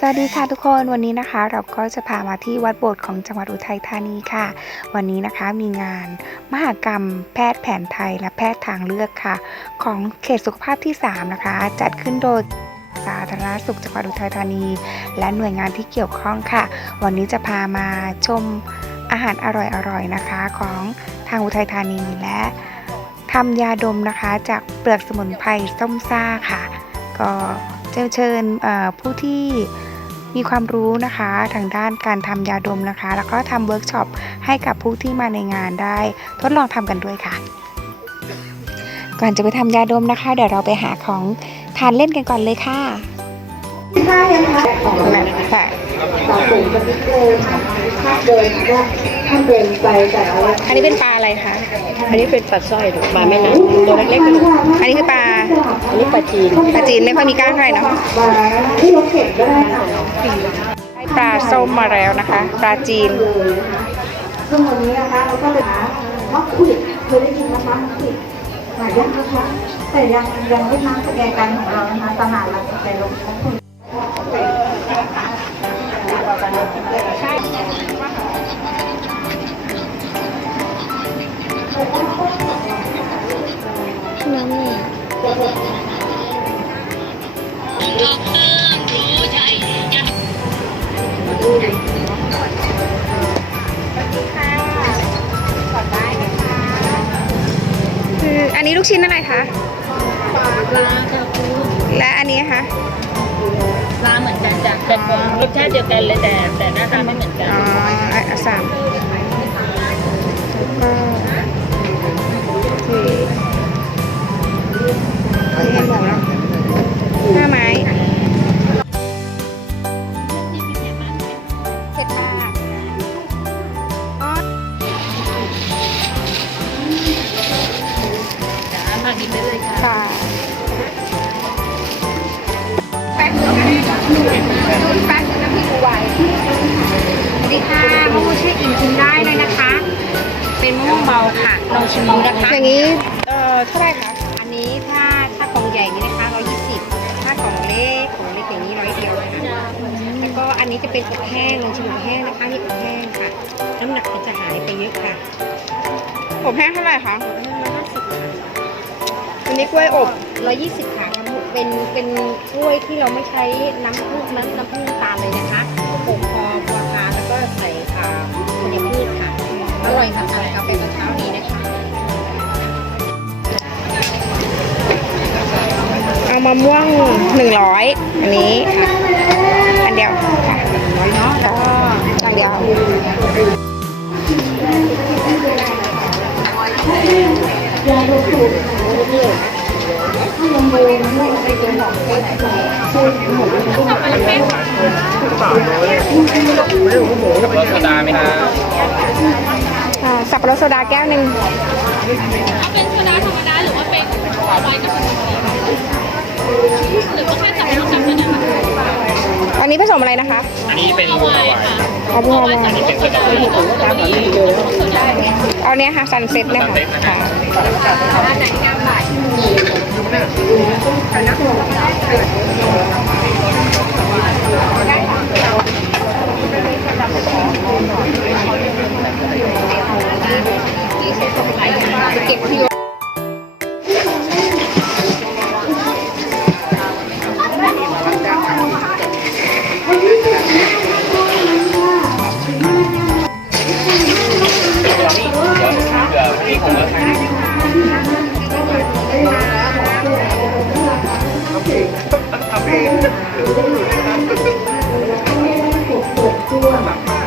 สวัสดีค่ะทุกคนวันนี้นะคะเราก็จะพามาที่วัดโบสถ์ของจังหวัดอุทัยธานีค่ะ วันนี้นะคะมีงานมหกรรม แพทย์แผนไทยและแพทย์ทางเลือกค่ะ ของเขตสุขภาพที่ 3 นะคะ จัดขึ้นโดยสาธารณสุขจังหวัดอุทัยธานี และหน่วยงานที่เกี่ยวข้องค่ะ วันนี้จะพามาชมอาหารอร่อยๆนะคะ ของทางอุทัยธานีและทำยาดมนะคะจากเปลือกสมุนไพรส้มซ่าค่ะ ก็เชิญเชิญผู้ที่ มีความรู้นะคะทางด้านการทำยาดมนะคะ แล้วก็ทำเวิร์กช็อปให้กับผู้ที่มาในงานได้ ทดลองทำกันด้วยค่ะ ก่อนจะไปทำยาดมนะคะ เดี๋ยวเราไปหาของทานเล่นกันก่อนเลยค่ะ ค่ายังคะของเราค่ะเราสูงสติ๊กเกอร์ค่ะถ้าเดินก็ถ้าเดินไปแต่ละวันอันนี้เป็นปลาอะไรคะ อันนี้เป็นปลาสร้อยหรือปลาแม่น้ำตัวเล็กๆเป็นอันนี้คือปลา อันนี้ปลาจีน ปลาจีนไม่ค่อยมีกล้างเท่าไหร่เนาะมาที่รถเข็นก็ได้ค่ะได้ปลาส้มมาแล้วนะคะ ปลาจีนซึ่งวันนี้นะคะเราก็เลยหามักคุยเคยได้ยินนะคะมักคุยหายากนะคะแต่ยังยังไม่มาสแกนการของเรานะคะตลาดเราสแกนลงของคุณ น้ำเนี่ยคืออันนี้ลูกชิ้นอะไรคะ ปลาค่ะและอันนี้คะ ปลาเหมือนกันจ้ะแต่รสชาติเดียวกันเลยแต่แต่หน้าตาไม่เหมือนกันอ๋ออะอะสามแล้วก็นี่ให้หมดแล้วห้าไม้ ชื่ออิ่มชิมได้เลยนะคะ เป็นมะม่วงเบาค่ะลองชิมดูนะคะอย่างนี้เอ่อเท่าไหร่คะอันนี้ถ้าถ้ากล่องใหญ่นี่นะคะ120ถ้ากล่องเล็กกล่องเล็กอย่างนี้ร้อยเดียวนะคะแล้วก็อันนี้จะเป็นอบแห้งลองชิมอบแห้งนะคะนี่อบแห้งค่ะ น้ำหนักมันจะหายไปเยอะค่ะผมแห้งเท่าไหร่คะอบแห้งร้อยห้าสิบค่ะอันนี้กล้วยอบร้อยยี่สิบค่ะเป็นเป็นกล้วยที่เราไม่ใช้น้ำผึ้งน้ำน้ำผึ้งน้ำตาลเลยนะคะอบพอพอทานแล้วก็ใส่อ่าธัญพืชค่ะอ ร่อยค่ะทานกาแฟตอนเช้านี้นะคะ เอามะม่วงหนึ่งร้อยอันนี้ อันเดียวค่ะร้อยเนาะก็อย่างเดียวยาโรสูตรถ้ายังโดนไม่ไปเป็นของเฟสช่วยหมดเลยรสโซดาไหมครับอ่า สับปะรดโซดาแก้วหนึ่งเป็นโซดาธรรมดาหรือว่าเป็นไวน์กับหรือว่าแค่จับรสจับเนี่ยนะคะอันนี้ผสมอะไรนะคะ อันนี้เป็นวัวไวน์เอาบัวมาอันนี้เป็นโซดาไวน์เอาเนี้ยค่ะซันเซ็ตเลยค่ะค่ะ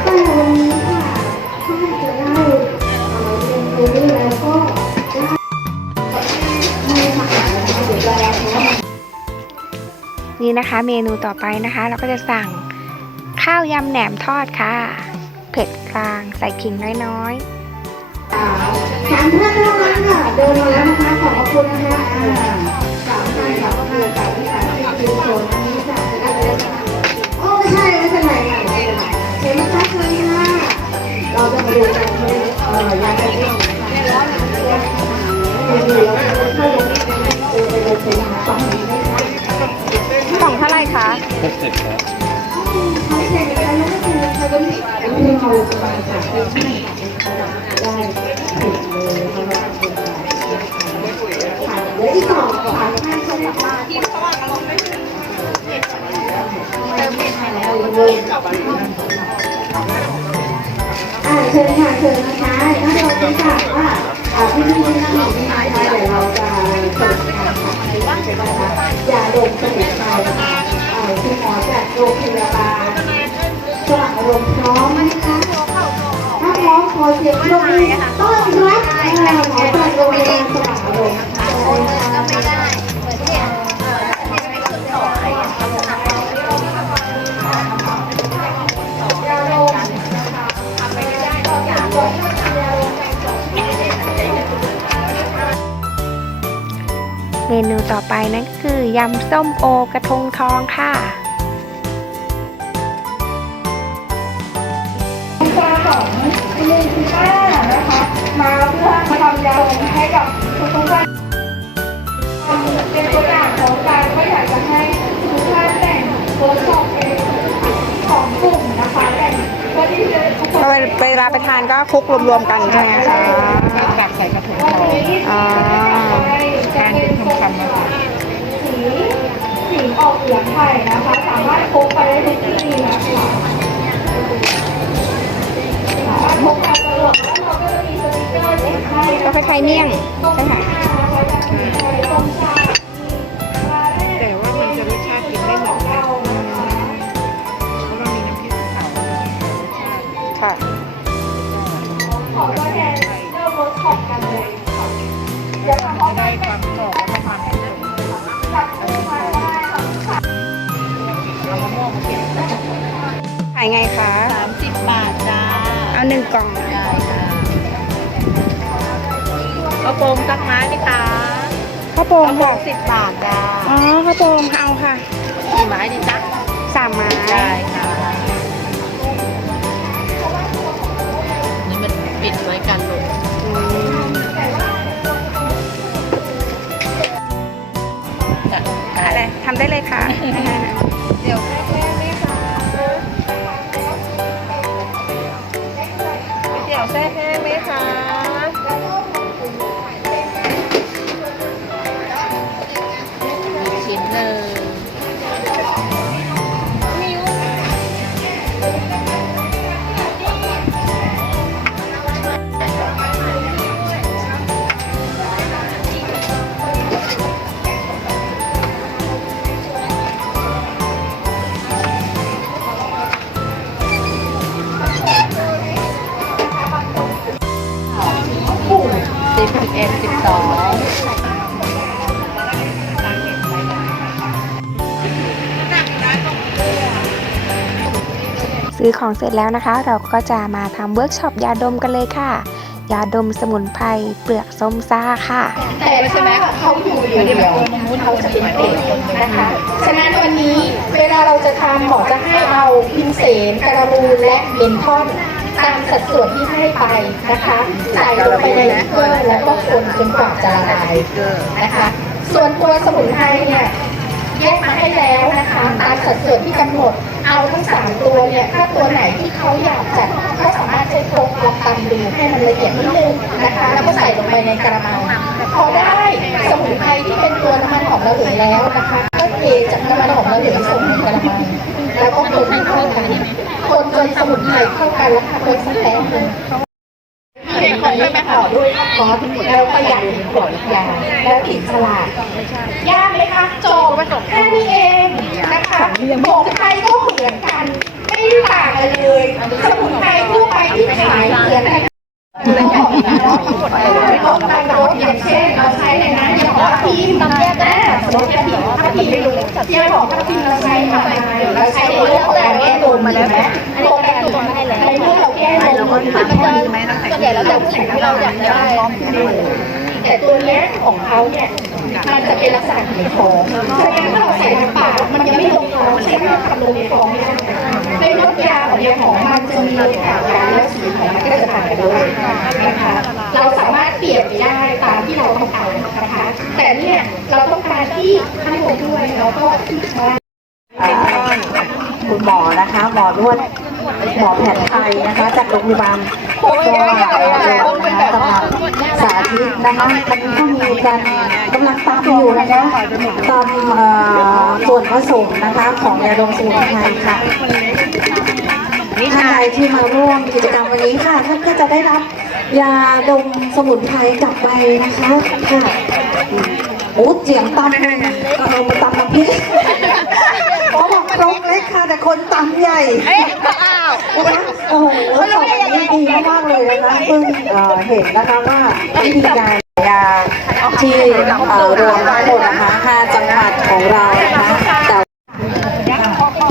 แต่วันนี้ค่ะถ้าจะได้เอ่อเรียนรู้แล้วก็ได้ให้มหาลัยเดี๋ยวเราเนาะนี่นะคะ เมนูต่อไปนะคะ เราก็จะสั่งข้าวยำแหนมทอดค่ะ เผ็ดกลางใส่ขิงน้อยสามท่านเท่านั้นค่ะเดินมาแล้วนะคะขอบคุณนะคะสามท่านค่ะ ก็มีโอกาสที่สามสิบคิวโซนอันนี้จะได้เลยนะคะโอ้ไม่ใช่ไม่เป็นไรค่ะไม่เป็นไรเชิญนะคะเชิญค่ะเราจะมาดูกันว่าเอ่อยาได้เรื่องในร้อนนะคะเดี๋ยวเราจะเข้าลงในในในในสองนี้นะคะๆกล่องเท่าไหร่คะหกสิบครับ อ่าเชิญค่ะเชิญนะคะถ้าเราจะถามว่าอ่าพี่พี่ที่นั่งอยู่ที่ไหนเดี๋ยวเราจะเปิดการถามในวันนี้นะคะยาดมสมุนไพรนะคะเอ่อคุณหมอจากโรงพยาบาลสว่างอารมณ์พร้อมไหมคะถ้าพร้อมขอเสียงปรบมือต้อนรับหมอจากโรงพยาบาลสว่าง เมนูต่อไปนั่นก็คือยำส้มโอกระทงทองค่ะปลาของคุณลุงคุณป้านะคะมาเพื่อมาทำยาดมให้กับทุกท่านเป็นตัวอย่างของการก็อยากจะให้ทุกท่านแต่งเวิร์กช็อปเป็นของกลุ่มนะคะแต่งเพื่อที่จะทุกคนเวลาไปทานก็คลุกรวมๆกันใช่ไหมคะตักใส่กระถุงวันนี้ที่อ๋อ กันนะคะสีสีออกเหลืองไทยนะคะ สามารถพกไปได้ทุกที่นะคะสามารถพกพาสะดวกแล้วเราก็จะมีสติ๊กเกอร์ติดให้ก็คล้ายๆเมี่ยงใช่ค่ะ สักไม้ไหมคะข้าวโป่งค่ะสิบบาทจ้าอ๋อข้าวโป่งเอาค่ะกี่ไม้ดีจ๊ะสามไม้ได้ค่ะนี่มันปิดไว้กันลูกอืมจ้ะอะไรทำได้เลยค่ะ เดี๋ยวแม่ไหมคะเดี๋ยวแซ่แห้ง ซื้อของเสร็จแล้วนะคะ เราก็จะมาทำเวิร์กช็อปยาดมกันเลยค่ะ ยาดมสมุนไพรเปลือกส้มซ่าค่ะแต่ถ้าเขาอยู่เดียวเขาจะเป็นเด็กนะคะฉะนั้นวันนี้เวลาเราจะทำหมอจะให้เอาพิมเสนกระบูลและเบนทอนตามสัดส่วนที่ให้ไปนะคะใส่ลงไปในเกอร์แล้วก็คนจนกว่าจะละลายนะคะ ส่วนตัวสมุนไพรเนี่ยแยกมาให้แล้วนะคะ ตามสัดส่วนที่กำหนด เอาทั้งสามตัวเนี่ยถ้าตัวไหนที่เขาอยากจัดก็สามารถใช้โครกลองตำดูให้มันละเอียดนิดนึงนะคะ แล้วก็ใส่ลงไปในกระมังพอได้สมุนไพรที่เป็นตัวน้ำมันหอมระเหยแล้วนะคะก็เทจากน้ำมันหอมระเหยส่งในกระมังแล้วก็คนให้เข้ากันคนจนสมุนไพรเข้ากันแล้วค่ะคนสักแป๊บนึงคนไม่มาห่อด้วยกอสแล้วก็ยัดขวดยาแล้วติดฉลากยากไหมคะโจบแค่นี้เองนะคะของไทยก็เหมือนกัน ไม่ได้ต่างกันเลย สมุนไพรทั่วไปที่ ขายเหมือนกันแล้วก็ต้องการรถอย่างเช่นเราใช้ในนั้นอย่างทับทิมตำแยกแรกรถทับทิมทับทิมที่เราบอกทับทิมเราใช้ทำอะไรเราใช้ในเรื่องของการแก้ลมมาแล้วนะโปรแกรมในเมื่อเราแก้ลมมันจะส่วนใหญ่เราจะผู้หญิงที่เราอยากได้แต่ตัวเนี้ยของเขาเนี่ย มันจะเป็นลักษณะของฟองฉะนั้นถ้าเราใส่ในปากมันยังไม่ลงท้องใช่ไหมทำลงในฟองไม่ได้ในรสยาของยาของมันจะมีรสต่างกันและสีของมันก็จะต่างกันด้วยนะคะเราสามารถเปลี่ยนไปได้ตามที่เราต้องการนะคะแต่เนี่ยเราต้องการที่ข้งบนด้วยแล้วก็ที่ข้างคุณหมอนะคะ หมอนวดหมอแผนไทยนะคะ จากโรงพยาบาลก็แล้วนะคะ ลังสาธิตนะคะตอนนี้ก็มีการกำลังตามอยู่นะคะตามเอ่อส่วนผสมนะคะของยาดมสมุนไพรค่ะท่านใดที่มาร่วมกิจกรรมวันนี้ค่ะท่านก็จะได้รับยาดมสมุนไพรกลับไปนะคะค่ะโอ้เจียงตำก็เอามาตำน้ำพ ค่ะแต่คนตำใหญ่นะคะโอ้โหสองนี้ดีมากๆเลยนะคะเพิ่งเอ่อเห็นนะคะว่าวิธีการยาที่เอ่อรวมทั้งหมดนะคะห้าจังหวัดของเรานะคะแต่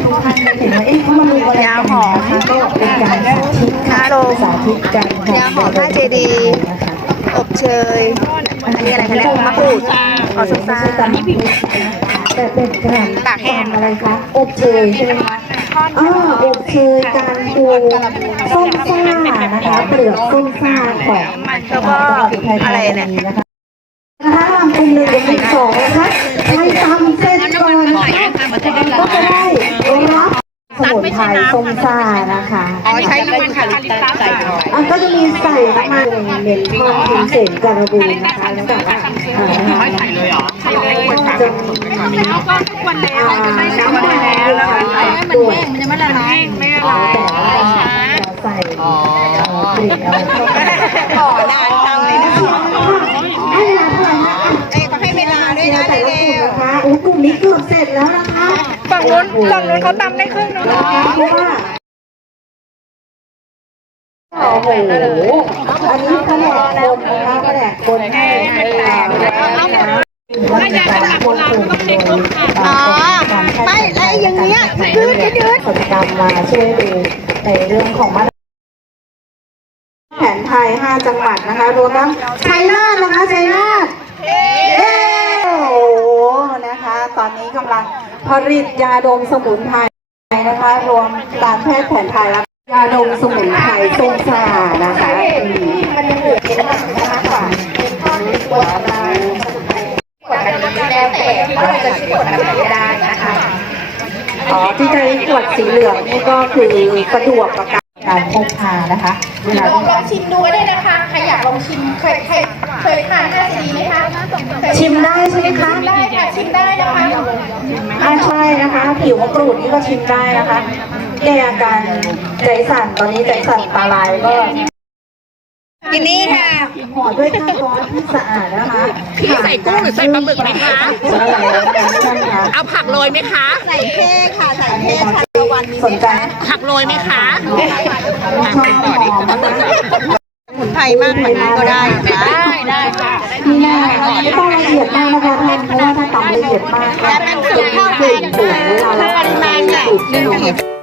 ทุกท่านจะเห็นว่าเอ๊ะเขามาดูอะไรกันนะคะก็เป็นการสาธิตค่ะสาธิตการทำยาหอมผ้าเจดีย์นะคะอบเชย อันนี้อะไรคะเนี่ยมะกรูดอ๋อสุไม่ซ่าใช่ตำพริก แต่เป็นการตากแห้งทำอะไรคะอบเชยใช่ไหมคะอ่าอบเชยการปูส้มซ่านะคะเปลือกส้มซ่าของแล้วก็อะไรเนี่ยนะคะนะคะกลุ่มหนึ่งกับกลุ่มสองนะคะใครทำเสร็จก่อนก็จะได้รับสมุนไพรส้มซ่านะคะอ๋อใช้น้ำมันคาลิปตัสใส่อะก็จะมีใส่น้ำมันเน้นทอดพิมเศษการบูนนะคะแล้วก็อ่าไม่ใส่เลยเหรอ ใส่เลยจะแล้วก็ทุกวันแล้วอ่าไม่ใช่น้ำวันแล้วแล้วแล้วก็มันด้วยแห้งมันจะไม่ละลายไม่ละอ๋อลายแต่ว่าเรใส่เอ่อกลิ่นเอาเข้าไปต่อนานจังเลยนะให้เวลาเท่าไหร่นะเอ้ยเขาให้เวลาด้วยนะแต่เด็ละกลุ่มกนะคะโอ้กลุ่มนี้เกือบเสร็จแล้วนะคะๆฝั่งนู้นฝั่งนู้นเขาตำได้ครึ่งนึงแล้วเพราะว่าโอ้โหอันนี้แผนกคนนะคะแผนกคนให้ อ่าว่าจะการมโดยอ่าการแพทย์ไม่แล้วอย่างเงี้ยยืดยืดกิจกรรมมาช่วยดูในเรื่องของมาตรแผนไทย 5 จังหวัดนะคะ รวมทั้งชัยนาทนะคะชัยนาทเย้โอ้โหนะคะ ตอนนี้กำลังผลิตยาดมสมุนไพรนะคะ รวมการแพทย์แผนไทยและยาดมสมุนไพรทรงซานะคะมมันยังเหลือเป็นมากนะคะ แล้วแต่ว่าเราจะใช้ปวดอะไรก็ได้นะคะอ๋อที่ใช้ขวดสีเหลืองนี่ก็คือสะดวกกับการการพกพานะคะเวลาที่ลองชิมดูได้นะคะใครอยากลองชิมเคยเคยเคยทานห้าซีไหมคะชิมได้ใช่ไหมคะได้ค่ะชิมได้นะคะอ่าใช่นะคะ ผิวมะกรูดนี่ก็ชิมได้นะคะ แก้อาการใจสั่นตอนนี้ใจสั่นตาลายก็ ทีนี้ค่ะห่อด้วยผ้าร้อนที่สะอาดนะคะพี่ใส่กุ้งหรือใส่ปลาหมึกไหมคะใช่แล้วนะคะเอาผักโรยไหมคะ ใส่เค้กค่ะ ใส่เค้กค่ะวันนี้สนใจผักโรยไหมคะชอบหอมนะคะสมุนไพรมากกว่านี้ก็ได้ค่ะได้ได้ค่ะนี่แน่ไม่ต้องละเอียดมากนะคะท่านเพราะว่าถ้าตำละเอียดมากจะเป็นกลิ่นสูงเวลาเราปริมาณค่ะสูตรหนึ่งเดียวขีด